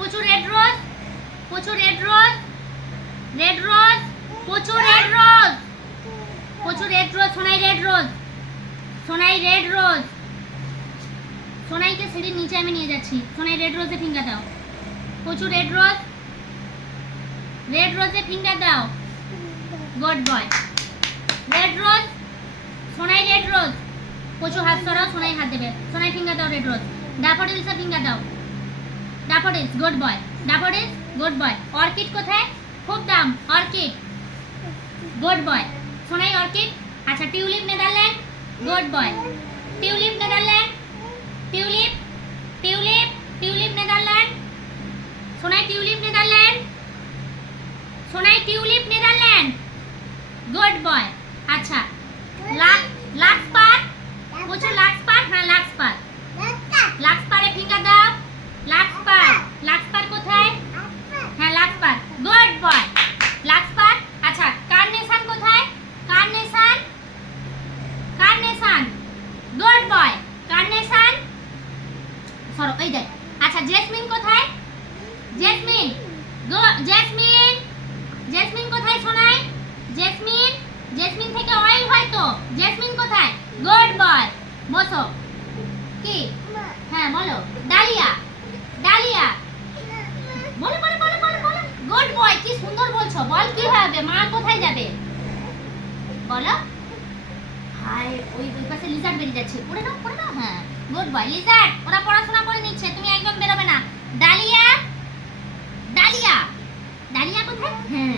পুচু red rose, Puchu red rose, red rose, Puchu red rose, Puchu red rose, Sonai red rose, Sonai red rose. সোনাইকে সিঁড়ির নিচে আমি নিয়ে যাচ্ছি। সোনাই রেড রোজে ফিঙ্গার দাও। পুচু রেড রোজ, রেড রোজে ফিঙ্গার দাও। Good boy. Red rose, Sonai red rose. Puchu হাত সরাও, সোনাই হাত দেবে। সোনাই ফিঙ্গার দাও রেড রোজ। ড্যাফোডিলসে ফিঙ্গার দাও। Daffodils, good boy. Daffodils, good boy. Orchid কোথায়? খুব দাম, orchid, good boy. Sonai orchid. আচ্ছা tulip Netherland, good boy. Tulip Netherland, tulip, tulip, tulip Netherland. Sonai tulip Netherland, Sonai tulip Netherland, good boy. আচ্ছা larkspur, পুচু লাক্সপার, হ্যাঁ লাক্সপার, লাক্সপারে finger দাও। লাক্সপার, লাক্সপার কোথায়? হ্যাঁ লাক্সপার, গুড বয়। লাক্সপার। আচ্ছা কার্নেশন কোথায়? Carnation, carnation, good boy. Carnation, সরো এই দেখ। আচ্ছা জেসমিন কোথায়? জেসমিন, জেসমিন, জেসমিন কোথায় সোনাই? জেসমিন, জেসমিন থেকে অয়েল হয় তো। জেসমিন কোথায়? গুড বয়। বসো। কি? হ্যাঁ বলো। ডালিয়া, ডালিয়া, বলো বলো বলো বলো বলো। গুড বয়, কি সুন্দর বলছো। বল কি হবে? মা কোথায় যাবে? বলো। হাই, ওই পাশে লিজার্ড বেরিয়ে যাচ্ছে। পড়ে নাও, পড়ে নাও। হ্যাঁ গুড বয়। লিজার্ড, ওরা পড়াশোনা করে নিচ্ছে, তুমি একদম বেরোবে না। ডালিয়া, ডালিয়া, ডালিয়া কোথায়? হ্যাঁ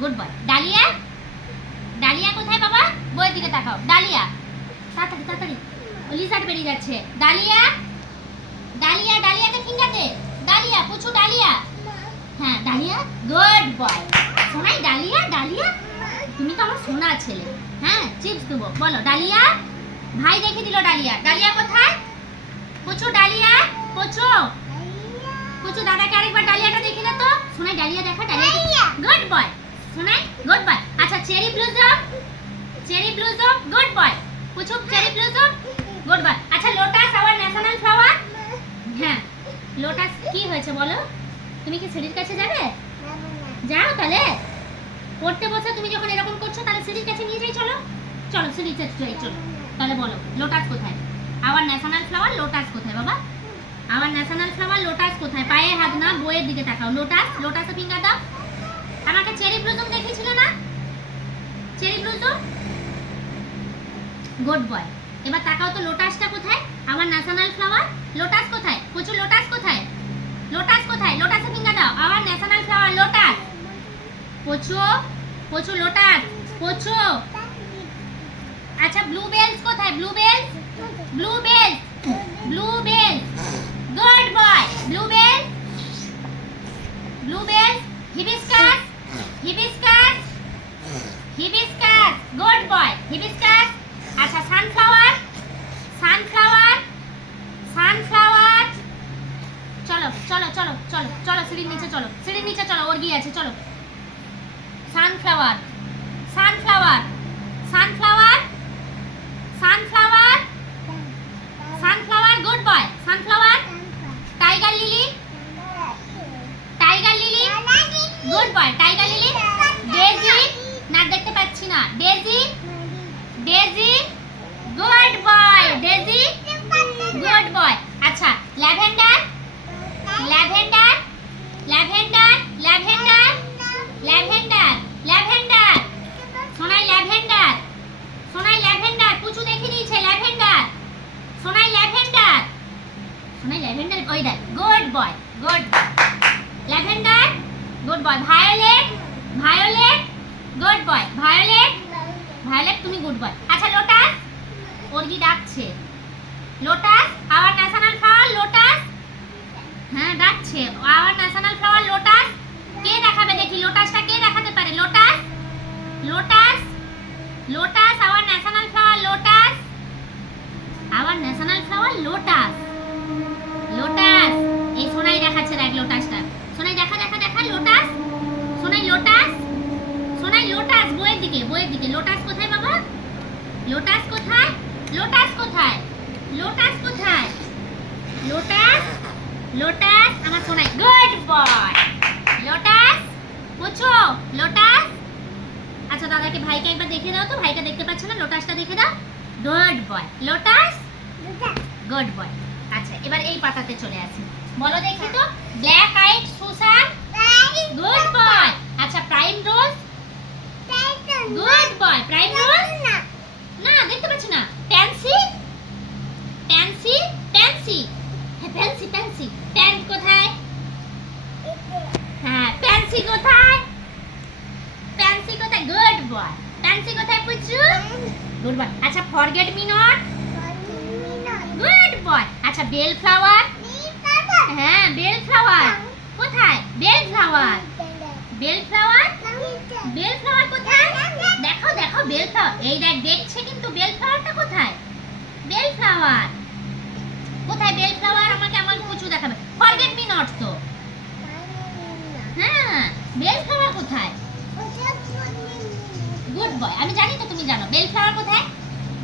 গুড বয়। ডালিয়া, ডালিয়া কোথায় বাবা? বইয়ের দিকে তাকাও। ডালিয়া, তাড়াতাড়ি তাড়াতাড়ি, লিজার্ড বেরিয়ে যাচ্ছে। ডালিয়া, ডালিয়া, ডালিয়াতে ফিঙ্গার দে। ডালিয়া, পুচু ডালিয়া, হ্যাঁ dahlia, good boy. Sonai dahlia, dahlia, তুমি তো আমার সোনা ছেলে। হ্যাঁ চিপস দেবো। বলো ডালিয়া। ভাই দেখে দিল ডালিয়া। ডালিয়া কোথায়? পুচু ডালিয়া, পুচু, পুচু দাদাকে আরেকবার ডালিয়াটা দেখে দে তো। সোনাই ডালিয়া দেখা, dahlia, good boy. Sonai good boy. আচ্ছা cherry blossom, cherry blossom, good boy. Puchu cherry blossom, good boy. আচ্ছা লোটাস, আওয়ার ন্যাশনাল ফ্লাওয়ার। হ্যাঁ লোটাস, কি হয়েছে বলো? তুমি কি সিঁড়ির কাছে যাবে? যাও তাহলে। পড়তে বসে তুমি যখন এরকম করছো তাহলে সিঁড়ির কাছে নিয়ে যাই। চলো চলো সিঁড়িতে যাই, চলো। তাহলে বলো লোটাস কোথায়? আওয়ার ন্যাশনাল ফ্লাওয়ার লোটাস কোথায় বাবা? আওয়ার ন্যাশনাল ফ্লাওয়ার লোটাস কোথায়? পায়ে হাত না, বইয়ের দিকে তাকাও। লোটাস, লোটাসে ফিঙ্গার দাও। আমাকে চেরি ব্লুজম দেখিয়েছিলে না? Cherry blossom, good boy. এবার তাকাও তো লোটাসটা কোথায়? আমার ন্যাশনাল ফ্লাওয়ার লোটাস কোথায়? পুচু লোটাস কোথায়? লোটাস কোথায়? লোটাসে ফিঙ্গার দাও। আমার ন্যাশনাল ফ্লাওয়ার লোটাস। পুচু, পুচু লোটাস, পুচু। আচ্ছা ব্লুবেলস কোথায়? ব্লুবেলস, ব্লুবেলস, ব্লুবেলস, good boy. ব্লুবেলস, ব্লুবেলস। Hibiscus, hibiscus, hibiscus, good boy. Hibiscus. আচ্ছা সানফ্লাওয়ার, সানফ্লাওয়ার, সানফ্লাওয়ার। চলো চলো চলো চলো চলো সিঁড়ির নিচে চলো, সিঁড়ির নিচে চলো, ওর গিয়ে আছে চলো। Sunflower, sunflower, sunflower, sunflower, sunflower, good boy. Sunflower. Tiger lily, tiger lily, good boy. Tiger lily. Daisy, না দেখতে পাচ্ছি না। Daisy, daisy, good boy. Daisy, good boy. আচ্ছা lavender, lavender, lavender, lavender, lavender, lavender. Sonai lavender, Sonai lavender, Puchu দেখে দিয়েছে lavender. Sonai lavender, Sonai lavender, ওই দেখ, good boy, good boy. Lavender, good boy. Violet, violet, good boy. Violet, violet, তুমি good boy. আচ্ছা lotus, ওরগি ডাকছে। Lotus, our national flower lotus. হ্যাঁ ডাকছে, hour national flower lotus. কে দেখাবে দেখি লোটাসটা? কে দেখাতে পারে? Lotus, lotus, lotus, our national flower lotus. Our national flower lotus, lotus. এই সোনাই দেখাচ্ছে, দেখ লোটাসটা। সোনাই দেখা দেখা দেখা lotus. Sonai lotus, Sonai lotus, বইয়ের দিকে, বইয়ের দিকে। লোটাস কোথায় বাবা? লোটাস কোথায়? লোটাস কোথায়? লোটাস কোথায়? লোটাস। লোটাস আমার সোনাই গুড বয় লোটাস বুঝছো লোটাস আচ্ছা দাদাকে ভাইকে একবার দেখিয়ে দাও তো ভাইকে দেখতে পাচ্ছ না লোটাসটা দেখে দাও good boy lotus good boy আচ্ছা এবার এই পাতাতে চলে আসি বলো দেখি তো black eyed Susan good boy আচ্ছা primrose good boy primrose না দেখতে পাচ্ছি না প্যান্সি প্যান্সি প্যান্সি হ্যাঁ প্যান্সি প্যান্সি প্যান্ট কোথায় হ্যাঁ প্যান্সি কোথায় প্যান্সি কোথায় গুড বয় প্যান্সি কোথায় পুচু গুড বয় আচ্ছা forget me not good boy আচ্ছা বেল ফ্লাওয়ার হ্যাঁ বেল ফ্লাওয়ার কোথায় bell flower bell flower bell flower কোথায় দেখো দেখো বেল ফ্লাওয়ার এই দেখ দেখছে কিন্তু বেল ফ্লাওয়ারটা কোথায় বেল ফ্লাওয়ার কোথায় বেল ফ্লাওয়ার আমাকে আমার পুচু দেখাবে ফরগেট মি নট তো হ্যাঁ বেল ফ্লাওয়ার কোথায় গুড বয় আমি জানি তো তুমি জানো বেল ফ্লাওয়ার কোথায়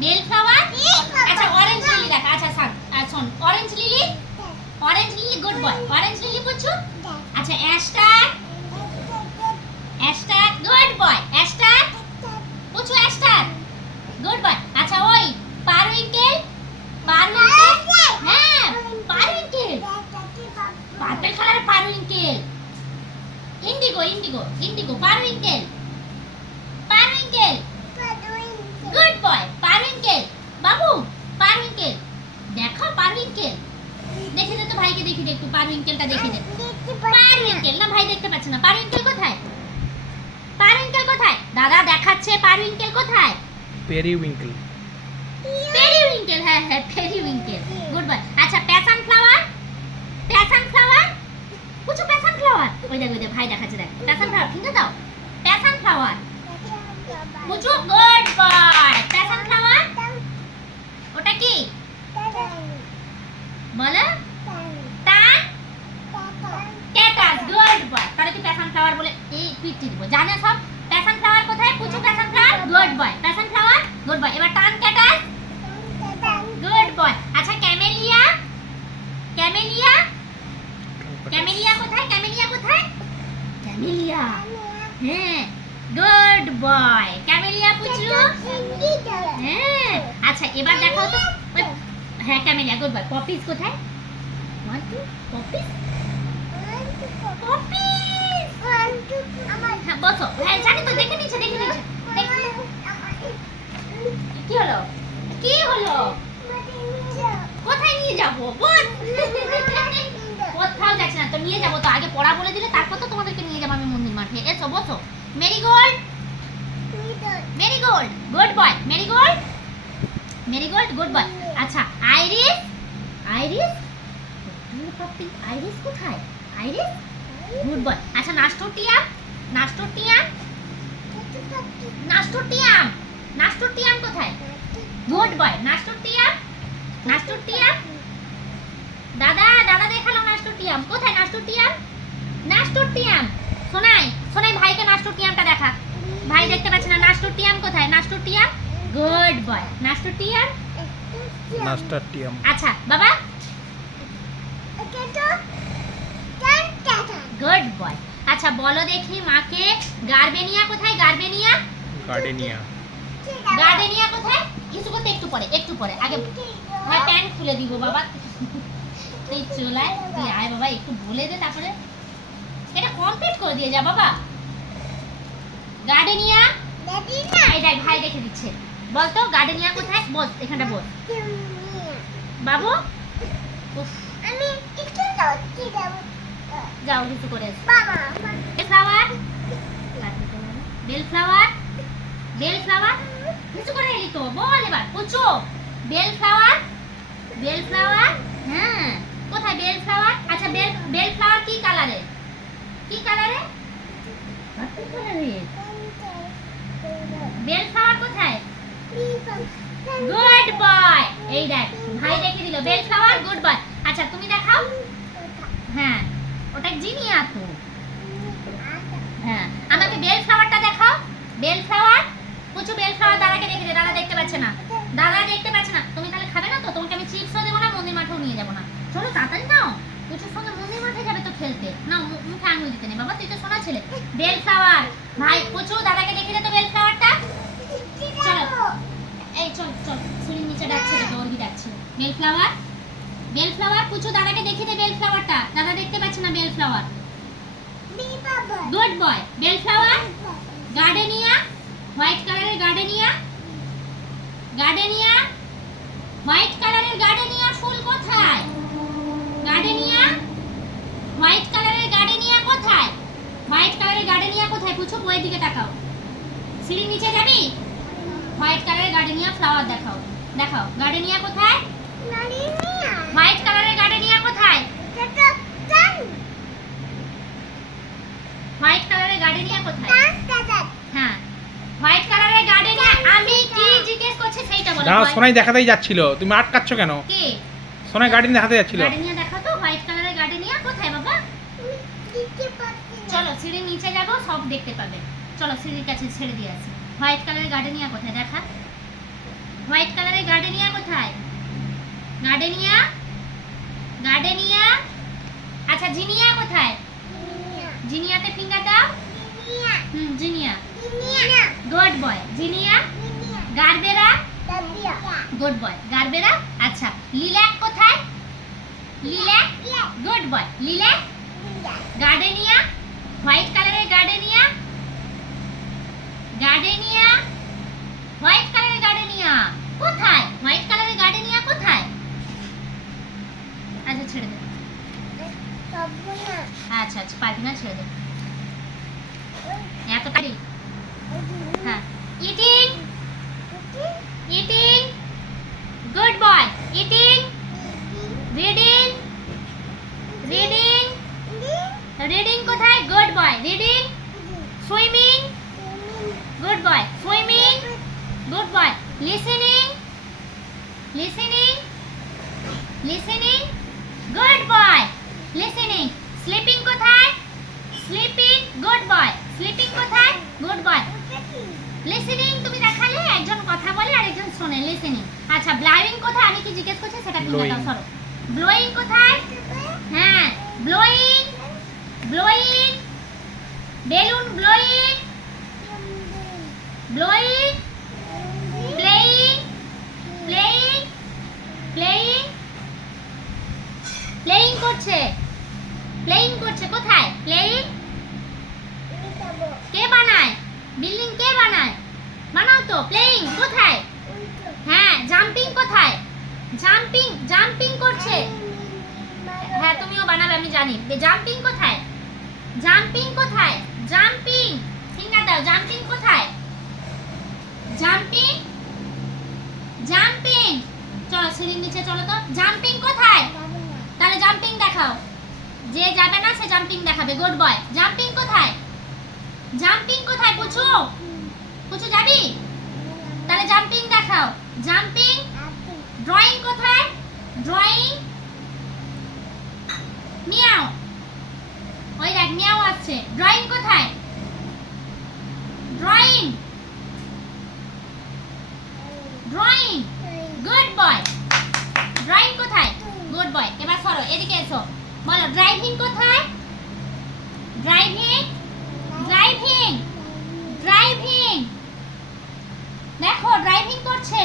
বেল ফ্লাওয়ার আচ্ছা অরেঞ্জ লিলি দেখা আচ্ছা শোন orange lily good boy orange lily Puchu আচ্ছা aster aster good boy aster Puchu aster good boy আচ্ছা ওই পারউইঙ্কেল হ্যাঁ periwinkle purple colour periwinkle indigo periwinkle good boy periwinkle বাবু পারউইঙ্কেল দেখো পারউইঙ্কেল দেখে দে তো ভাইকে দেখি দে একটু পারউইঙ্কেলটা দেখে দে পারউইঙ্কেল না ভাই দেখতে পাচ্ছে না পারউইঙ্কেল কোথায় দাদা দেখাচ্ছে পারউইঙ্কেল কোথায় পেরিউইঙ্কেল হ্যাঁ হ্যাঁ পেরিউইঙ্কেল গুড বয় আচ্ছা প্যাশন ফ্লাওয়ার পুচু প্যাশন ফ্লাওয়ার ওই দেখ ভাই দেখাচ্ছে দেখ প্যাশন ফ্লাওয়ার ঠিক দাও প্যাশন ফ্লাওয়ার পুচু গুড বয় প্যাশন ফ্লাওয়ার ওটা কি বলো তান ক্যাটাস গুড বয় তাহলে কি প্যাশন ফ্লাওয়ার বলে এই পিটি দিব জানে সব প্যাশন ফ্লাওয়ার কোথায় Puchu passion flower good boy passion flower good boy এবার টান ক্যাটাস গুড বয় আচ্ছা ক্যামেলিয়া কোথায় ক্যামেলিয়া হ্যাঁ গুড বয় ক্যামেলিয়া পুচু হ্যাঁ আচ্ছা এবার দেখো তো হ্যাঁ ক্যামেলিয়া গুড বয় পপিস কোথায় পপিস হ্যাঁ বসো হ্যাঁ জানি তো দেখে নিচ্ছে কি হলো কোথায় নিয়ে যাবো বল কোথাও যাচ্ছে না তো নিয়ে যাবো তো আগে পড়া বলে দিলে তারপর তো তোমাদেরকে নিয়ে যাবো আমি মন্দির মাঠে এসো বসো marigold good boy marigold good boy আচ্ছা আইরিস কোথায় গুড বয় আচ্ছা নাস্টোটিয়াম কোথায় গুড বয় নাস্টোটিয়াম দাদা দেখালো নাস্টোটিয়াম কোথায় নাস্টোটিয়াম সোনাই ভাইকে নাস্টোটিয়ামটা দেখা ভাই দেখতে পাচ্ছে না নাস্টোটিয়াম কোথায় গুড বয় নাস্টোটিয়াম আচ্ছা বাবা গুড বয় আচ্ছা বলো দেখি মাকে গার্বেনিয়া কোথায় গার্ডেনিয়া কোথায় কিছু করতে একটু পরে আগে হ্যাঁ প্যান্ট খুলে দিব বাবা তুই চলায় তুই আয় বাবা একটু বলে দে তারপরে এটা কমপ্লিট করে দিয়ে যা বাবা গার্ডেনিয়া এই দেখ ভাই দেখে দিচ্ছে বলতো গার্ডেনিয়া কোথায় বল এখানটা বল বাবু আমি একটু যাও কিছু করে বেল ফ্লাওয়ার কিছু করে এলি তো বল এবার পুচো বেল ফ্লাওয়ার হ্যাঁ কোথায় বেল ফ্লাওয়ার আচ্ছা বেল ফ্লাওয়ার কি কালারে বেল ফ্লাওয়ার কোথায় গুড বয় এই দেখ ভাই দেখে দিল বেল ফ্লাওয়ার গুড বয় আচ্ছা তুমি দেখাও হ্যাঁ ওটা জিনিয়া তো হ্যাঁ আমাকে বেল ফ্লাওয়ারটা দেখাও বেল ফ্লাওয়ার পুচু বেল ফ্লাওয়ার দাদাকে দেখে দে দাদা দেখতে পাচ্ছে না তুমি তাহলে খাবে না তো তোমাকে আমি চিপসও দেবো না মন্দির মাঠেও নিয়ে যাবো না চলো তাড়াতাড়ি নাও পুচু ছেলে। Bell flower. ভাই পুচু দাদাকে দেখিয়ে দে তো বেল ফ্লাওয়ারটা। চলো এই চল চল সিঁড়ির নিচে ডাকছে তো ওর ডাকছে। Bell flower, bell flower Puchu দাদাকে দেখিয়ে দে বেল ফ্লাওয়ারটা। দাদা দেখতে পাচ্ছে না bell flower. Good boy. Bell flower. Gardenia, white কালারের গার্ডেনিয়া, গার্ডেনিয়া, হোয়াইট কালারের গার্ডেনিয়া ফুল কোথায়? গার্ডেনিয়া, হোয়াইট কালারের গার্ডেনিয়া কোথায়? হোয়াইট কালারের গার্ডেনিয়া কোথায়? পুচু বইয়ের দিকে তাকাও। সিঁড়ির নিচে যাবি? হোয়াইট কালারের গার্ডেনিয়া ফ্লাওয়ার দেখাও, দেখাও। গার্ডেনিয়া কোথায়? হোয়াইট কালারের গার্ডেনিয়া কোথায়? হোয়াইট কালারের গার্ডেনিয়া কোথায়? হ্যাঁ, হোয়াইট কালারের গার্ডেনিয়া। আমি কি জিজ্ঞেস করছি সেইটা বলো। না সোনাই দেখাতেই যাচ্ছিল, তুমি আটকাচ্ছ কেন? কে? সোনাই গার্ডেন দেখাতে যাচ্ছিল। গার্ডেনিয়া দেখাও তো, হোয়াইট কালারের গার্ডেনিয়া কোথায় বাবা? চলো সিঁড়ির নিচে যাবো, সব দেখতে পাবে। চলো সিঁড়ির কাছে ছেড়ে দিয়ে আসি। হোয়াইট কালারের গার্ডেনিয়া কোথায় দেখা? হোয়াইট কালারের গার্ডেনিয়া কোথায়? Gardenia, gardenia. আচ্ছা জিনিয়া কোথায়? জিনিয়াতে ফিঙ্গার দাও। Zinnia. Good boy. Zinnia. Gerbera. Good boy. Gerbera. আচ্ছা লিল্যাক কোথায়? Lilac. Good boy. Lilac. Gardenia, white কালারের গার্ডেনিয়া, গার্ডেনিয়া, হোয়াইট কালারের গার্ডেনিয়া কোথায়? হোয়াইট কালারের গার্ডেনিয়া কোথায়? আচ্ছা ছেড়ে দে। আচ্ছা আচ্ছা পারবি না, ছেড়ে দে। এত পারি। হ্যাঁ eating, eating. Good boy. Eating. Reading, reading, reading কোথায়? Good boy. Reading. Swimming. Good boy. Swimming. Good boy. Listening, listening, listening. Good boy. Listening. Sleeping কোথায়? স্লিপিং। Good boy. স্লিপিং কোথায়? Good boy. লিসেনিং তুমি দেখালে, একজন কথা বলে আর একজন শোনে। লিসেনিং। আচ্ছা ব্লাউইং কোথায়? আমি কি জিজ্ঞেস করছি সেটা ফিঙ্গার দাও। সরো। ব্লোয়িং কোথায়? হ্যাঁ blowing, blowing. Balloon blowing, blowing. Playing, playing, playing. Playing করছে, প্লেয়িং করছে কোথায়? প্লেয়িং। কে বানায়? বিল্ডিং কে বানায়? বানাও তো। প্লেয়িং কোথায়? হ্যাঁ জাম্পিং কোথায়? জাম্পিং, জাম্পিং করছে। হ্যাঁ তুমিও বানাবে আমি জানি। জাম্পিং কোথায়? জাম্পিং কোথায়? জাম্পিং। ফিঙ্গার দাও। জাম্পিং কোথায়? Jumping, jumping. চলো সিঁড়ির নিচে চলো তো। জাম্পিং কোথায়? তাহলে জাম্পিং দেখাও। যে যাবে না সে জাম্পিং দেখাবে। Good boy. জাম্পিং কোথায়? জাম্পিং কোথায়? পুচু, পুচু যাবি? তাহলে জাম্পিং দেখাও। জাম্পিং। ড্রয়িং কোথায়? ড্রয়িং। মিয়াও। ওই দেখ মিয়াও আসছে। ড্রয়িং কোথায়? Drawing, drawing. Good boy. Drawing কোথায়? Good boy. এবার সরো এদিকে এসো। বলো ড্রাইভিং কোথায়? Driving, driving, driving. দেখো ড্রাইভিং করছে।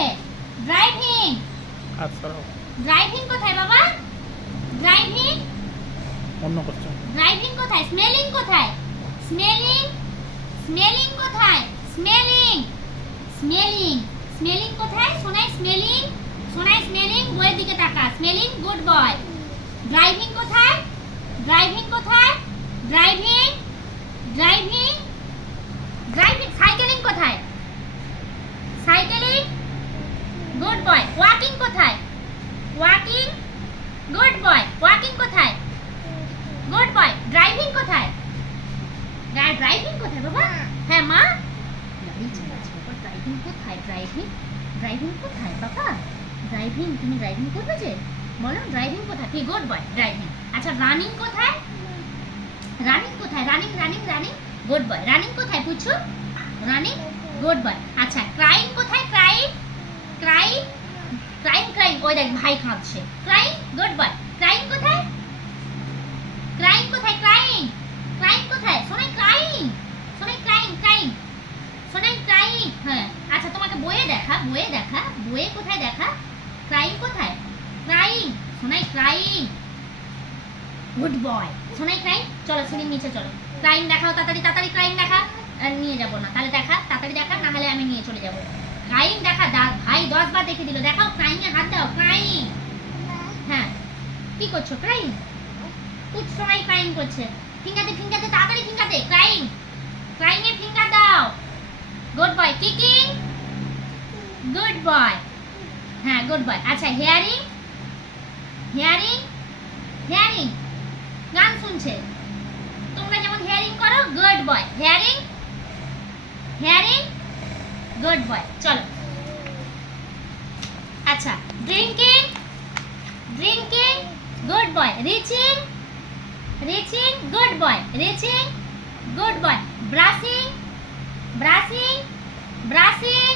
ড্রাইভিং। আচ্ছা ড্রাইভিং কোথায় বাবা? ড্রাইভিং। অন্য কোশ্চেন। ড্রাইভিং কোথায়? স্মেলিং কোথায়? স্মেলিং, স্মেলিং কোথায়? Smelling, smelling. স্মেলিং কোথায়? Sonai smelling, Sonai smelling. বইয়ের দিকে তাকা। স্মেলিং। Good boy. ড্রাইভিং কোথায়? ড্রাইভিং কোথায়? Driving, driving, driving. সাইকেলিং কোথায়? সাইকেলিং। Good boy. ওয়াকিং কোথায়? ওয়াকিং। Good boy. ওয়াকিং কোথায়? গুড বয়। ড্রাইভিং কোথায়? ড্রাইভিং কোথায় বাবা? হ্যাঁ মা। গাড়ি চালাচ্ছে বাবা। ড্রাইভিং কোথায়? ড্রাইভিং, ড্রাইভিং কোথায় বাবা? ড্রাইভিং। তুমি ড্রাইভিং করবে যে? বলো ড্রাইভিং কোথায়? ঠিক। Good boy. ড্রাইভিং। আচ্ছা রানিং কোথায়? রানিং কোথায়? Running, running, running. Good boy. Running কোথায় পুচু? রানিং। Good boy. আচ্ছা ক্রাইং কোথায়? Crying, crying, crying, crying. ওই দেখ ভাই কাঁদছে। ক্রাইং। Good boy. ক্রাইং কোথায়? ক্রাইং কোথায়? ক্রাইং, ক্রাইং কোথায়? শোনাই crying. Sonai crying, good boy. Sonai crying, চলো সিঁড়ির নিচে চলো। ক্রাইং দেখাও তাড়াতাড়ি, তাড়াতাড়ি ক্রাইং দেখা। আর নিয়ে যাবো না, তাহলে দেখা, তাড়াতাড়ি দেখা, না হলে আমি নিয়ে চলে যাবো। ক্রাইং দেখা, ভাই 10 বার দেখে দিল। দেখাও, ক্রাইং এ হাত দাও, ক্রাইং। হ্যাঁ, কি করছো? ক্রাইং। কুছ সোনাই ক্রাইং করছে। ফিঙ্গার দে, ফিঙ্গার দে, তাড়াতাড়ি ফিঙ্গার দে। ক্রাইং, ক্রাইং এ ফিঙ্গার দাও। গুড বয়। Kicking, good boy. হ্যাঁ, গুড বয়। আচ্ছা, হিয়ারিং, হিয়ারিং, হিয়ারিং, গান শুনছে। তোমরা যেমন হিয়ারিং করো, good boy. Hearing, hearing, good boy. চলো। আচ্ছা, drinking, drinking, good boy. Reaching, reaching, good boy. Reaching, good boy. Brushing, brushing, brushing,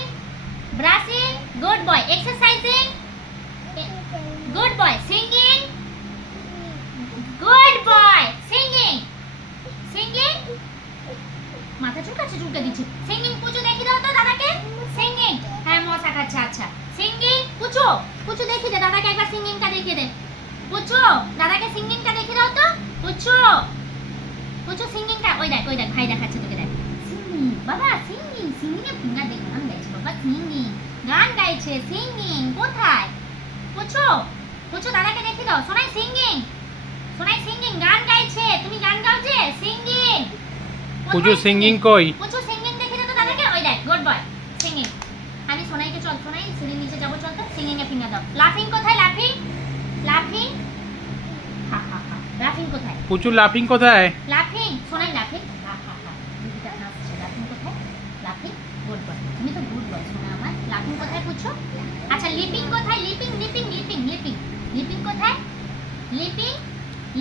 brushing, good boy. Exercising, good boy. Singing, good boy. Singing, singing, মাথা চুলকাচ্ছে, চুলকে দিচ্ছি। Singing, পুচু দেখিয়ে দাও তো দাদাকে। Singing, হ্যাঁ মশা খাচ্ছে। আচ্ছা, সিঙ্গিং, পুচু, পুচু দেখিয়ে দে দাদাকে, একবার সিঙ্গিংটা দেখিয়ে দে। পুচু, দাদাকে সিঙ্গিংটা দেখিয়ে দাও তো। পুচু, পুচু সিঙ্গিংটা, ওই দেখ, ওই দেখ, ভাই দেখাচ্ছে তোকে, দেখ। সিঙ্গিং, বাবা সিঙ্গিং, সিঙ্গিং এ ফিঙ্গার দে, গান গাইছে বাবা, সিঙ্গিং, গান গাইছে। সিঙ্গিং কোথায়? পুচু, পুচু দাদাকে দেখিয়ে দাও। সোনাই সিঙ্গিং, সোনাই সিঙ্গিং, গান গাইছে। তুমি গান গাও যে, সিঙ্গিং। পুজো সিঙ্গিং কই? পুচু সিঙ্গিং দেখিয়ে দাও তো দাদাকে, ওই দেখ, গুড বয়। সিঙ্গিং। আমি সোনাইকে, চল সোনাই সিঁড়ির নিচে যাবো, চল তো। সিঙ্গিং এ ফিঙ্গার দাও। লাফিং কোথায়? লাফিং, লাফিং, হা হা হা। লাফিং কোথায়? পুচু লাফিং কোথায়? লাফিং, সোনাই লাফিং, হা হা হা। দিদিটা হাসছে। লাফিং কোথায়? লাফিং, গুড বয়। তুমি তো গুড বয় সোনা আমার। লাফিং কোথায় পুচু? আচ্ছা, লিপিং কোথায়? Leaping, leaping, leaping, leaping, leaping কোথায়? লিপিং,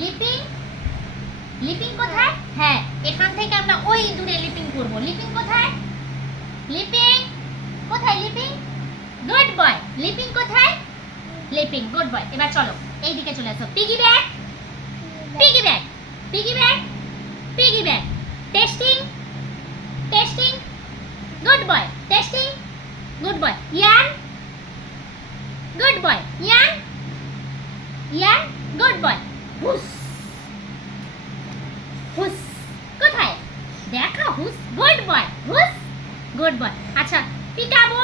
লিপিং, লিপিং কোথায়? হ্যাঁ, এখান থেকে আমরা ওই দূরে লিপিং করব। লিপিং কোথায়? লিপিং কোথায়? Leaping, good boy. লিপিং কোথায়? Leaping, good boy. এবার চলো এই দিকে চলে আসো। Piggy bag, piggy bag, piggy bag, piggy bag. Tasting, tasting, good boy. Tasting, good boy. Yawn, good boy. Yawn, yawn, good boy. Hush, hush কোথায়? দেখা, হুস, গুড বয়। হুস, গুড বয়। আচ্ছা, peekaboo,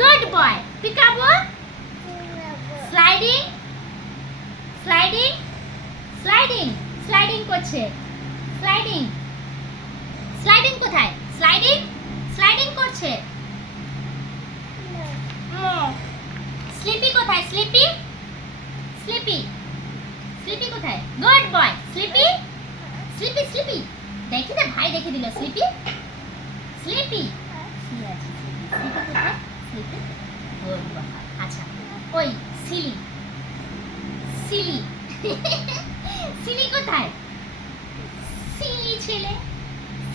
good boy. Peekaboo. Sliding, sliding, sliding, sliding করছে। Sliding, sliding কোথায়? Sliding, sliding করছে। Sleepy কোথায়? Sleepy, sleepy, sleepy কোথায়? Good boy. Sleepy, sleepy, sleepy দেখি দে, ভাই দেখে দিল। স্লিপি, স্লিপি, স্লিপি কোথায়? Sleepy, good boy. আচ্ছা, ওই সিলি, সিলি, সিলি কোথায়? সিলি ছেলে,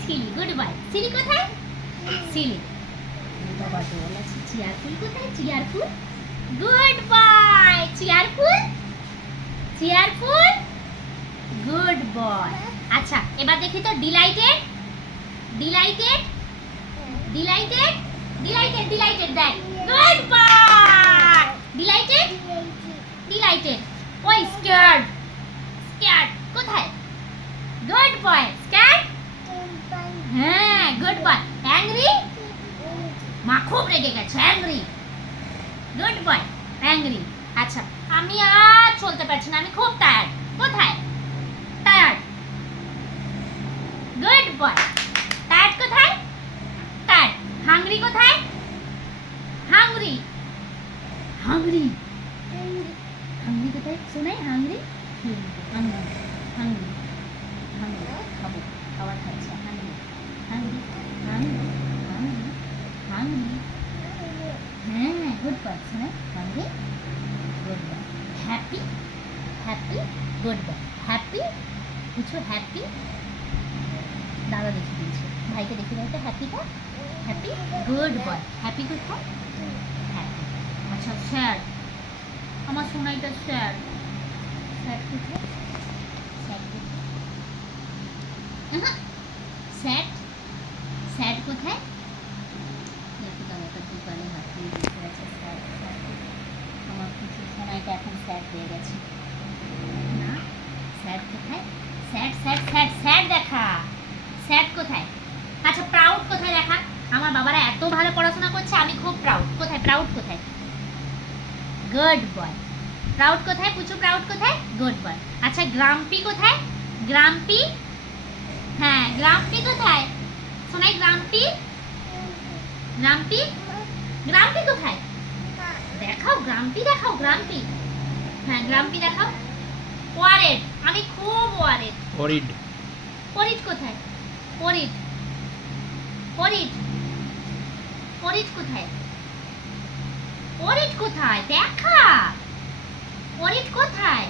সিলি, গুড বয়। সিলি কোথায়? সিলি, বাবা দোল আছে। চেয়ারফুল কোথায়? Cheerful, good boy. Cheerful, cheerful, good boy. আচ্ছা, এবার দেখি তো delighted, delighted, delighted, delighted, delighted দেখ, গুড বয়। Delighted, delighted. ওই স্ক্যার্ড, স্ক্যার্ড কোথায়? গুড বয়। স্ক্যার্ড, হ্যাঁ গুড বয়। অ্যাংরি, মা খুব রেগে গেছে। Angry, good boy. অ্যাংরি। আচ্ছা, আমি আর চলতে পারছি না, আমি খুব টায়ার্ড। কোথায়? Tired, good boy. টায়ার্ড কোথায়? টায়ার্ড। হাংরি কোথায়? হাংরি, হাংরি, হাংরি কোথায়? শোনাই হাংরি, হাংরি, হাংরি, হাংরি, খাবো, খাবার খাচ্ছে। Hungry, hungry, hungry, hungry, hungry, হ্যাঁ গুড বয়। শোনাই hungry, good boy. Happy, happy, good boy. Happy, কিছু হ্যাপি, দাদা দেখিয়ে দিয়েছে, ভাইকে দেখিয়ে দাও তো হ্যাপিটা। Happy, good boy. হ্যাপি কোথায়? হ্যাপি। আচ্ছা, স্যাড, আমার সোনাইটা স্যাড। স্যাড কোথায়? স্যাড কোথায়? স্যাড, স্যাড কোথায়? দেখি তো, একটা দোকানে হাত দিয়ে বসে আছে। স্যাড, স্যাড আমার কিছু সোনাইটা কোথায়? আচ্ছা প্রাউড কোথায় দেখা? আমার বাবারা এত ভালো পড়াশোনা করছে, আমি খুব প্রাউড। কোথায় প্রাউড কোথায়? গুড বয়। প্রাউড কোথায় পুচু? প্রাউড কোথায়? Good boy. আচ্ছা গ্রাম্পি কোথায়? গ্রাম্পি, হ্যাঁ গ্রাম্পি কোথায়? শোনাই গ্রাম্পি, গ্রাম্পি, গ্রাম্পি কোথায়? দেখাও গ্রাম্পি, দেখাও গ্রাম্পি, হ্যাঁ গ্রাম্পি দেখাও। ওয়ারেড, আমি খুব ওয়ারেড। ওরিড। ওরিড কোথায়? ওরিড, ওরিড, ওরিড কোথায়? ওরিড কোথায়? দেখা ওরিড কোথায়?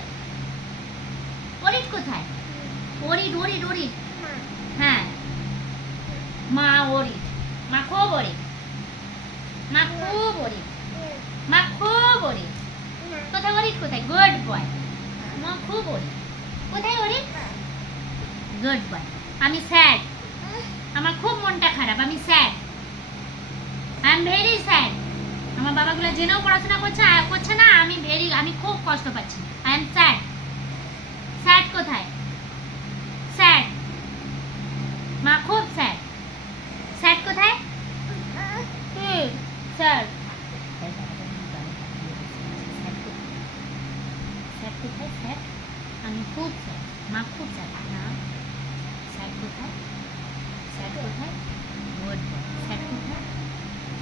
ওরিড কোথায়? ওরিড, ওরিড, ওরিড, হ্যাঁ মা ওরিড, মা খুব ওরিড, মা খুব ওরিড, মা খুব ওরিড। কোথায় ওরিড কোথায়? গুড বয়। মা খুব ওরিড। কোথায় ওরিড? Good boy. আমি স্যাড, আমার খুব মনটা খারাপ, আমি sad, I am very sad. আমার বাবাগুলো জেনেও পড়াশোনা করছে না, আমি খুব কষ্ট পাচ্ছি, আই এম স্যাড। স্যাড কোথায়? স্যাড, মা খুব স্যাড। স্যাড কোথায়? স্যাড, স্যাড কোথায়? স্যাড, আমি খুব স্যাড, মা খুব স্যাড না। স্যাড কোথায়? স্যাড কোথায়? গুড বয়। স্যাড কোথায়?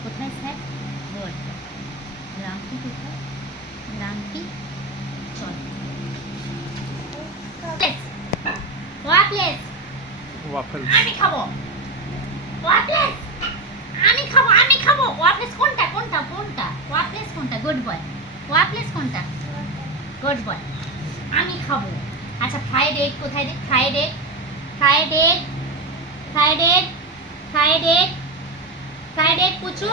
কোথায় স্যাড? Good boy. গ্রাম্পি কোথায়? গ্রাম্পি, চল ওয়াফলেস, ওয়াফেল। আমি খাবো ওয়াফলেস, আমি খাবো, আমি খাবো। ওয়াফলেস কোনটা? কোনটা কোনটা? ওয়াফলেস কোনটা? Good boy. ওয়াফলেস কোনটা? Good boy. আমি খাবো। আচ্ছা ফ্রাইড এগ কোথায় রে? Fried egg, fried egg, fried egg, fried egg, fried egg Puchu.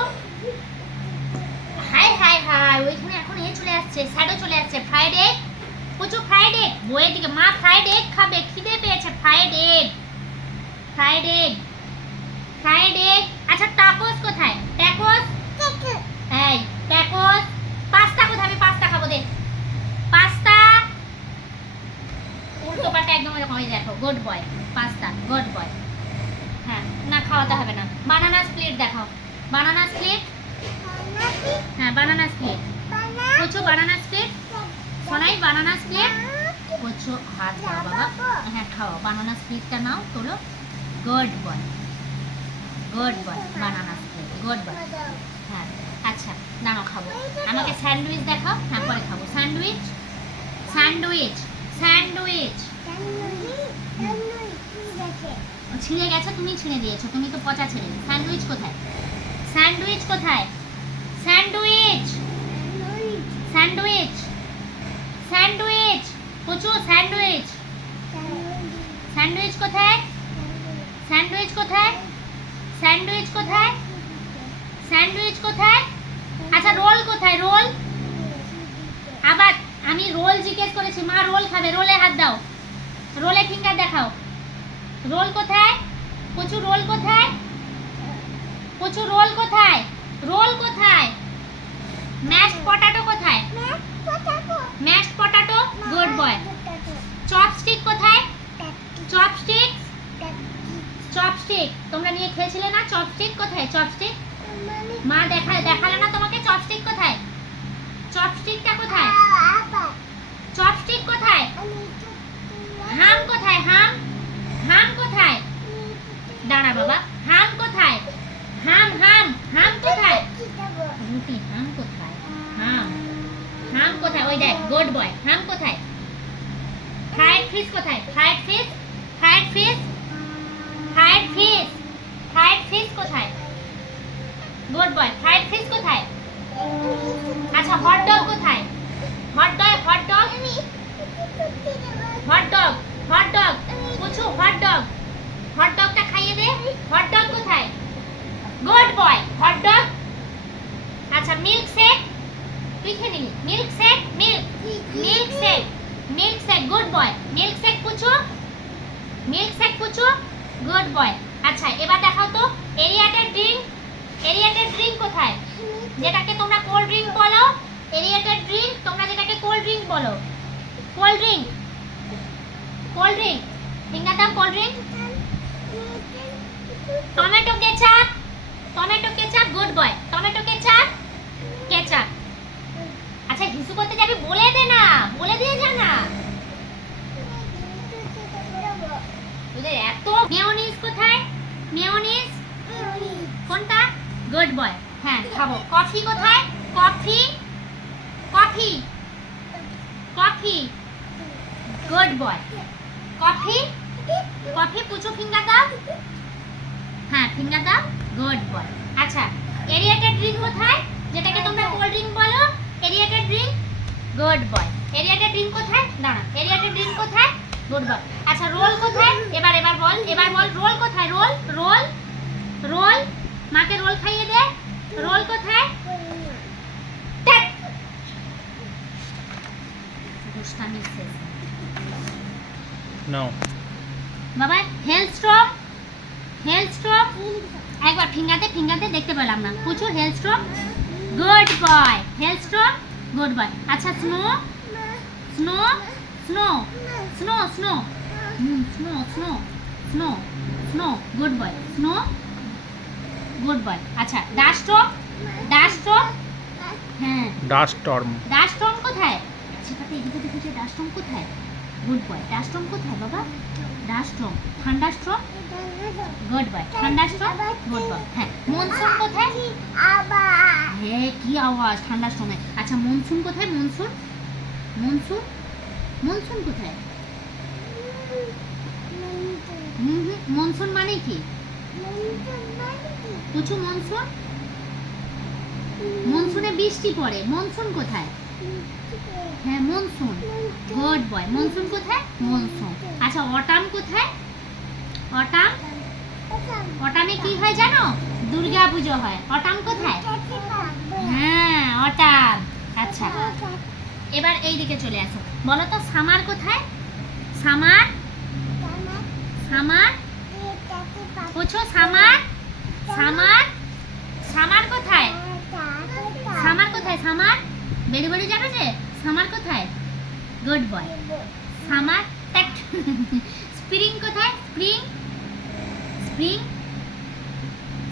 Hi hi hi, ওইখানে এখন এ চলে আসছে, শ্যাডো চলে আসছে। Fried egg Puchu, fried egg বইয়ের দিকে। মা ফ্রাইড এগ খাবে, খিদে পেয়েছে। Fried egg, fried egg, fried egg. আচ্ছা টাকোস কোথায়? ট্যাকোস, এই ট্যাকোস। পাস্তা কোথায়? আমি পাস্তা খাবো, দে পাস্তা। উল্টো পাল্টা একদম এরকম হয়ে দেখো। Good boy, pasta, good boy. হ্যাঁ না খাওয়াতে হবে না। বানানা স্প্লিট দেখাও, বানানা স্প্লিট, হ্যাঁ বানানা স্প্লিট। পুচু বানানা স্প্লিট, শোনাই বানানা স্প্লিট। পুচু হাত দাও বাবা, হ্যাঁ খাও বানানা স্প্লিটটা নাও তোলো। গুড বয়, গুড বয়, বানানা স্প্লিট, গুড বয়। হ্যাঁ আচ্ছা দাঁড়াও খাবো। আমাকে স্যান্ডউইচ দেখাও, হ্যাঁ পরে খাবো। Sandwich, sandwich, sandwich. ছিঁড়ে গেছে, তুমি ছিঁড়ে দিয়েছো, তুমি তো পচা ছেড়ে। স্যান্ডউইচ কোথায়? স্যান্ডউইচ কোথায়? স্যান্ডউইচ, স্যান্ডউইচ, স্যান্ডউইচ পুচু, স্যান্ডউইচ, স্যান্ডউইচ কোথায়? স্যান্ডউইচ কোথায়? স্যান্ডউইচ কোথায়? স্যান্ডউইচ কোথায়? আচ্ছা রোল কোথায়? রোল, আবার আমি রোল জিজ্ঞেস করেছি। মা রোল খাবে, রোলে হাত দাও, রোলে ফিঙ্গার দেখাও। রোল কোথায়? পুচু রোল কোথায়? পুচু রোল কোথায়? রোল কোথায়? ম্যাশড পটাটো কোথায়? Mashed potato, good boy. Chopstick কোথায়? চপস্টিক, চপস্টিক তোমরা নিয়ে খেয়েছিলে না? চপস্টিক কোথায়? চপস্টিক মা দেখালে না তোমাকে? চপস্টিক কোথায়? চপস্টিকটা কোথায়? চপস্টিক কোথায়? হাম কোথায়? হাম, হাম কোথায়? দাঁড়া বাবা, হাম কোথায়? হাম, হাম, হাম কোথায়? রুটি, হাম কোথায়? হাম, হাম কোথায়? ওই দেখ গুড বয়। হাম কোথায়? ফ্রাইড ফিশ কোথায়? Fried fish, fried fish, fried fish, fried fish কোথায়? Good boy. ফ্রাইড ফিশ কোথায়? আচ্ছা হট ডগ কোথায়? Hot dog, hot dog, hot dog, hot dog Puchu, hot dog, hot ডগটা খাইয়ে দে। হট ডগ কোথায়? Good boy, hot dog. আচ্ছা milkshake, তুই খেয়ে নিবি। Milkshake, milk, milkshake, milkshake, good boy. Milkshake Puchu, milkshake Puchu, good boy. আচ্ছা এবার দেখাও তো এরিয়াটেড ড্রিঙ্ক, এরিয়াটেড ড্রিঙ্ক কোথায়? যেটাকে তোমরা কোল্ড ড্রিঙ্ক বলো, এরিয়াটেড ড্রিঙ্ক তোমরা যেটাকে কোল্ড ড্রিঙ্ক বলো। Cold drink, cold drink finger দাও। Cold drink, tomato ketchup, tomato ketchup, good boy. Tomato ketchup, ketchup. আচ্ছা হিসু করতে যাবি বলে দে না, বলে দিয়ে যা না। তোদের এত মেয়োনিজ কোথায়? মেয়োনিজ কোনটা? Good boy. হ্যাঁ খাবো। কফি কোথায়? Coffee, coffee, coffee, good boy. Coffee, coffee, Puchu finger দাও। হ্যাঁ ফিঙ্গার দাও, গুড বয়। আচ্ছা এরিয়েটেড ড্রিঙ্ক কোথায়? যেটাকে তোমরা কোল্ড ড্রিঙ্ক বলো, এরিয়েটেড ড্রিঙ্ক, গুড বয়। এরিয়েটেড ড্রিঙ্ক কোথায়? দাঁড়া, এরিয়েটেড ড্রিঙ্ক কোথায়? Good boy. আচ্ছা রোল কোথায়? এবার বল, এবার বল রোল কোথায়? রোল, রোল, রোল, মাকে রোল খাইয়ে দে। রোল কোথায়? ধ্যাৎ। দুষ্টামি শেষ। No. বাবা হেলস্ট্রম, হেলস্ট্রম, একবার ফিঙ্গারতে, ফিঙ্গারতে দেখতে পেলাম না। Puchu hailstorm, good boy. Hailstorm, good boy. আচ্ছা snow, snow, snow, snow, snow, snow, snow, snow, snow, good boy. Snow, good boy. আচ্ছা ডাস্টর্ম, ডাস্টর্ম, হ্যাঁ Dust storm. ডাস্টর্ম কোথায়? সেটাতে এদিকে দেখেছে ডাস্টর্ম কোথায়? গুড বয়। ডাস্টর্ম কোথায় বাবা? Dust storm, thunderstorm, good boy. Thunderstorm, good boy. হ্যাঁ মনসুন কোথায়? হ্যাঁ কি আওয়াজ থান্ডারস্টর্মে। আচ্ছা মনসুন কোথায়? মনসুন, মনসুন, মনসুন কোথায়? মনসুন মানে কি? পুচু মনসুন, মনসুনে বৃষ্টি পড়ে। মনসুন কোথায়? হ্যাঁ মনসুন, গুড বয়। মনসুন কোথায়? মনসুন। আচ্ছা অটাম কোথায়? অটাম, অটামে কি হয় জানো? দুর্গা পুজো হয়। অটাম কোথায়? হ্যাঁ অটাম। আচ্ছা এবার এই দিকে চলে আসো। বলো তো সামার কোথায়? সামার, সামার, পুছো সামার, সামার, সামার কোথায়? সামার কোথায়? সামার বেড়ে বেড়ে যাবে যে। সামার কোথায়? Good boy. সামার, স্প্রিং কোথায়? স্প্রিং, স্প্রিং,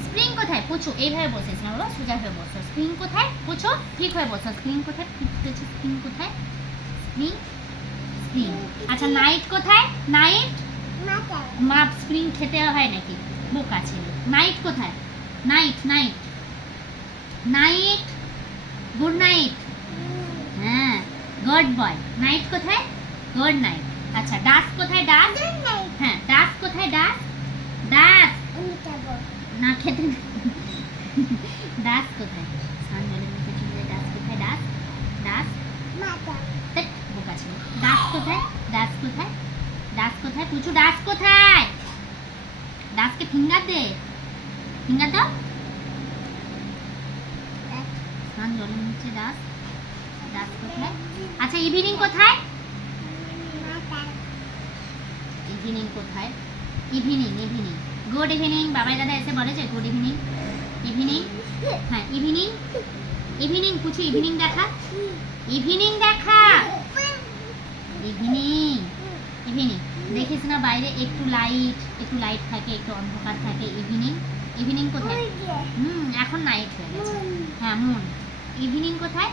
স্প্রিং কোথায়? পুছো এইভাবে বসেছ না বাবা, সোজা হয়ে বসো। স্প্রিং কোথায়? পুছো ঠিক হয়ে বসো। স্প্রিং কোথায়? স্প্রিং কোথায়? Spring, spring. আচ্ছা নাইট কোথায়? নাইট, মাপ স্প্রিং খেতে হয় নাকি? বোকা ছিল। নাইট কোথায়? Night, night, night, good night. হ্যাঁ গুড বয়। নাইট কোথায়? Good night. আচ্ছা ডাস্ক কোথায়? ডাস্ক, হ্যাঁ ডাস্ক কোথায়? ডাস্ক, ডাস্ক না খেতে। ডাস্ক কোথায়? সানজলের মুখে চলে ডাস্ক কোথায়? ডাস্ক, ডাস্ক, বোকা ছিল। ডাস্ক কোথায়? ডাস্ক কোথায়? ডাস্ক কোথায়? পুচু ডাস্ক কোথায়? ডাস্কে ফিঙ্গার দে, ফিঙ্গার দাও। সানজলের মুখে ডাস্ক, ডাস্ক কোথায়? আচ্ছা ইভিনিং কোথায়? ইভিনিং কোথায়? Evening, evening, good evening. বাবাই দাদা এসে বলেছে গুড ইভিনিং, ইভিনিং। হ্যাঁ ইভিনিং, ইভিনিং, পুচু ইভিনিং দেখা, ইভিনিং দেখা, ইভিনিং, ইভিনিং। দেখিস না বাইরে একটু লাইট থাকে, একটু অন্ধকার থাকে। ইভিনিং, ইভিনিং কোথায়? এখন নাইট হয়ে গেছে। হ্যাঁ মুন। ইভিনিং কোথায়?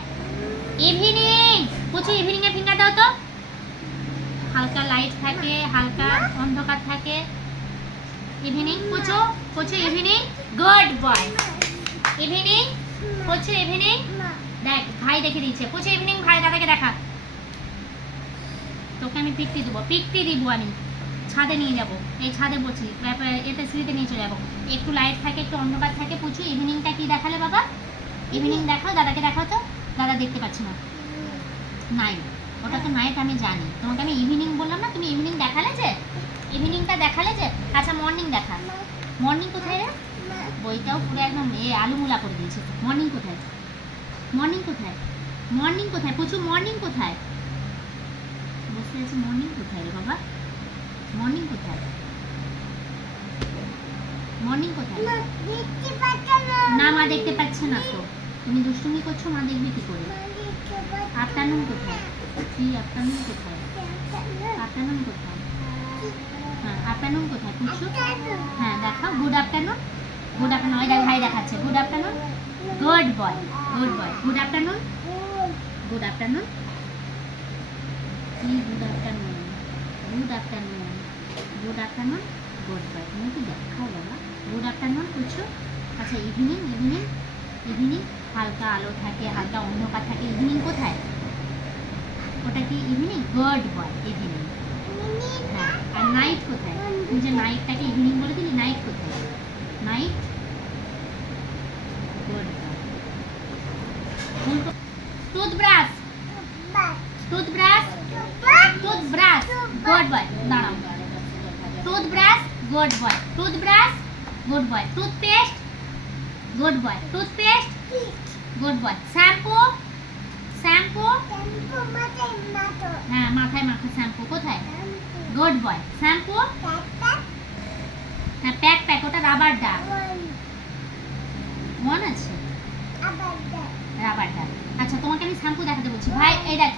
ইভিনিং, পুচু ইভিনিং এ ফিঙ্গার দাও তো। হালকা লাইট থাকে, হালকা অন্ধকার থাকে। ইভিনিং, পুচু, পুচু ইভিনিং, গুড বয়। ইভিনিং, পুচু ইভিনিং। দেখ ভাই দেখে দিচ্ছে। পুচু ইভিনিং, ভাই দাদাকে দেখা। তোকে আমি পিকটি দেবো, পিকটি দিব আমি। ছাদে নিয়ে যাব, এই ছাদে বসি, এতে সিঁড়িতে নিয়ে চলে যাবো। একটু লাইট থাকে, একটু অন্ধকার থাকে। পুচু ইভিনিংটা কি দেখালে বাবা? ইভিনিং দেখাও, দাদাকে দেখাও তো। দাদা দেখতে পাচ্ছি না। নাইট, ওটা তো নাইট আমি জানি। তোমাকে আমি ইভিনিং বললাম না, তুমি ইভিনিং দেখালে যে, ইভিনিংটা দেখালে যে। আচ্ছা মর্নিং দেখা। মর্নিং কোথায় রে? বইটাও পুরো একদম আলুমুলা করে দিয়েছে। মর্নিং কোথায়? মর্নিং কোথায়? মর্নিং কোথায়? পুচু মর্নিং কোথায়? বসে আছে। মর্নিং কোথায় রে বাবা? মর্নিং কোথায়? মর্নিং কোথায়? না মা দেখতে পাচ্ছে না তো। তুমি দুষ্টুমি করছো, মা দেখবে কি করে? আফটারনুন কোথায়? কি আফটারনুন কোথায়? আফটারনুন কোথায়? হ্যাঁ আফটারনুন কোথায় পুচু? হ্যাঁ দেখাও, গুড আফটারনুন। গুড আফটারনুন, ওই দেখ ভাই দেখাচ্ছে, good afternoon. Good boy, good boy. Good afternoon, good afternoon. কি good afternoon, good afternoon, good afternoon, good boy. তুমি কি দেখাও বাবা, গুড আফটারনুন পুচু। আচ্ছা ইভিনিং, ইভিনিং, ইভিনিং হালকা আলো থাকে, হালকা অন্ধকার থাকে, ইভিনিং কোথায়? ওটা কি ইভিনিং? Good boy, evening. হ্যাঁ, আর নাইট কোথায়? তুমি যে নাইটটাকে ইভিনিং বলে দিলি, নাইট কোথায়? Night, good boy. Toothbrush, toothbrush, toothbrush, good boy. দাঁড়াও, toothbrush, good boy. Toothbrush, good boy. Toothpaste, good boy. Toothpaste, good boy. Shampoo, shampoo, হ্যাঁ মাথায় মাখা শ্যাম্পু কোথায়? Good boy. শ্যাম্পু, হ্যাঁ প্যাক, প্যাক ওটা রাবার ডাব। মন আছে রাবার ডাব। আচ্ছা তোমাকে আমি শ্যাম্পু দেখাতে বলছি ভাই, এই দেখ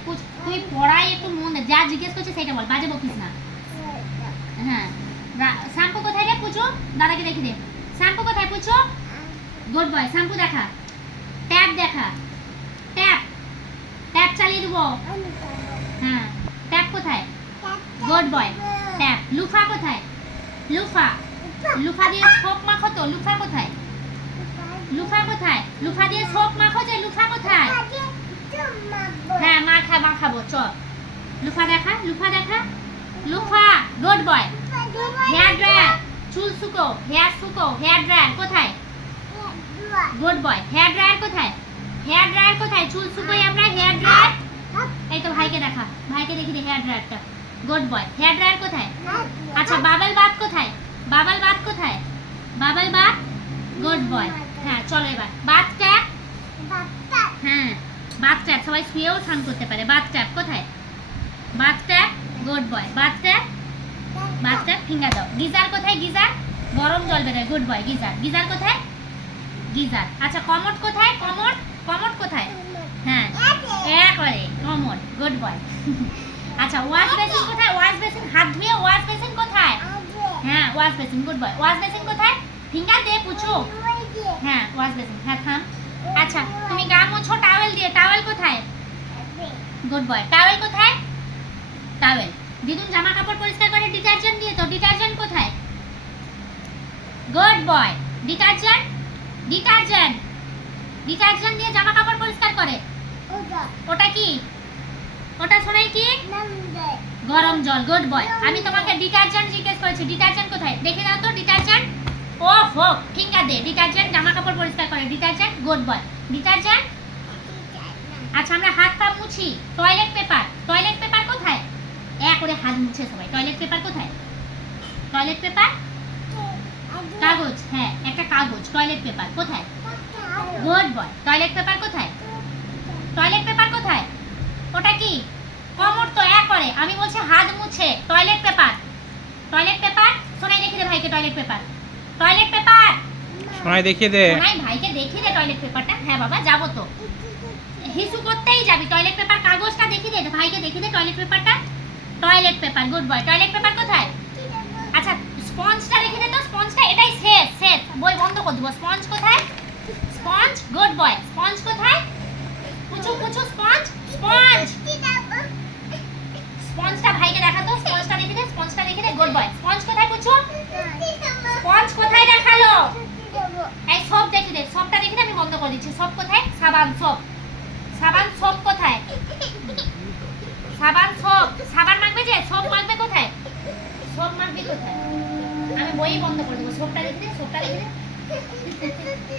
তুই পড়ায় একটু মন দে, যা জিজ্ঞেস করছিস সেটা বল, বাজে বকিস না। হ্যাঁ শ্যাম্পু কোথায় রে পুচু? দাদাকে দেখে দে, শ্যাম্পু কোথায় পুচু? Good boy. শ্যাম্পু দেখা, ট্যাপ দেখা, ট্যাপ, ট্যাপ চালিয়ে দেবো। হ্যাঁ ট্যাপ কোথায়? গুড বয়। ট্যাপ। লুফা কোথায়? লুফা, লুফা দিয়ে সোপ মাখো তো, লুফা কোথায়? লুফা কোথায়? লুফা দিয়ে সোপ মাখো যে, লুফা কোথায়? হ্যাঁ মাখাবো চ। লুফা দেখা, লুফা দেখা, loofah. Good boy. Hair dryer, চুল শুকো, হেয়ার শুকো, হেয়ার ড্রায়ার কোথায়? Good boy. হেয়ার ড্রায়ার কোথায়? হেয়ার ড্রায়ার কোথায়? চুল শুকোই আমরা, হেয়ার ড্রায়ার। এই তো ভাইকে দেখা, ভাইকে দেখি দে হেয়ার ড্রায়ারটা। Good boy. হেয়ার ড্রায়ার কোথায়? আচ্ছা বাবল বাথ কোথায়? বাবল বাথ কোথায়? Bubble bath, good boy. হ্যাঁ চলো এবার বাথ ট্যাপ। হ্যাঁ বাথ ট্যাপ, সবাই শুয়েও স্নান করতে পারে। বাথ ট্যাপ কোথায়? Bath tap, good boy. Bath tap, bath tap finger দাও। গিজার কোথায়? গিজার, গরম জল বেরোয়, গুড বয়। গিজার, গিজার কোথায়? গিজার। আচ্ছা কমোড কোথায়? কমোড, কমোড কোথায়? হ্যাঁ একবারে কমোড, গুড বয়। আচ্ছা ওয়াশ বেসিন কোথায়? ওয়াশ বেসিন, হাত ধুয়ে ওয়াশ বেসিন কোথায়? হ্যাঁ wash basin, good boy. Wash basin কোথায়? ফিঙ্গার দে পুচু। হ্যাঁ ওয়াশ বেসিন, হ্যাঁ থাম। আচ্ছা তুমি গা মোছো টাওয়েল দিয়ে, টাওয়েল কোথায়? গুড বয়। টাওয়েল কোথায়? টাওয়েল। দিদুন জামা কাপড় পরিষ্কার করে ডিটারজেন্ট দিয়ে, তো ডিটারজেন্ট কোথায়? গুড বয়। ডিটারজেন্ট, ডিটারজেন্ট, ডিটারজেন্ট দিয়ে জামা কাপড় পরিষ্কার করে, ওটা কি? ওটা শোনাই কি? গরম জল, গুড বয়। আমি তোমাকে ডিটারজেন্ট জিজ্ঞেস করেছি, ডিটারজেন্ট কোথায়? দেখে দাও তো ডিটারজেন্ট। ও হো ফিঙ্গার দে, ডিটারজেন্ট জামা কাপড় পরিষ্কার করে, ডিটারজেন্ট, গুড বয়। ডিটারজেন্ট। আচ্ছা আমরা হাত পা মুছি, টয়লেট পেপার, টয়লেট পেপার কোথায়? করে হাত মুছে সবাই। টয়লেট পেপার কোথায়? টয়লেট পেপার, কাগজ, হ্যাঁ একটা কাগজ, টয়লেট পেপার কোথায়? গুড বয়। টয়লেট পেপার কোথায়? টয়লেট পেপার কোথায়? ওটা কি? কমর তো করে, আমি বলছি হাত মুছে। Toilet paper, toilet paper. Sonai দেখিয়ে দে ভাইকে toilet paper, toilet paper. Sonai দেখিয়ে দে, সোনাই ভাইকে দেখিয়ে দে টয়লেট পেপারটা। হ্যাঁ বাবা যাবো তো, হিসু করতেই যাবি। টয়লেট পেপার কাগজটা দেখিয়ে দে ভাইকে, দেখিয়ে দে টয়লেট পেপারটা। Toilet paper, good boy. Toilet paper কোথায়? আচ্ছা স্পঞ্জটা দেখিয়ে দে তো, স্পঞ্জটা। এটাই শেষ, শেষ, বই বন্ধ করে দেবো। স্পঞ্জ কোথায়? Sponge, good boy. স্পঞ্জ কোথায়? পুচু পুচু স্পঞ্জ, স্পঞ্জ। স্পঞ্জটা ভাইকে দেখা তো, স্পঞ্জটা দেখে দে, স্পঞ্জটা দেখে দে, গুড বয়। স্পঞ্জ কোথায় পুচু? স্পঞ্জ কোথায় দেখালো? এই সব দেখে দে, সবটা দেখে দে, আমি বন্ধ করে দিচ্ছি। সব কোথায়? সাবান, সব। সাবান, সব কোথায়? সাবান, সব। সাবান মাখবে যে, সব মাখবে কোথায়? সব মাখবে কোথায়? আমি বই বন্ধ করে দেবো। সবটা দেখে দে, সবটা দেখে দে।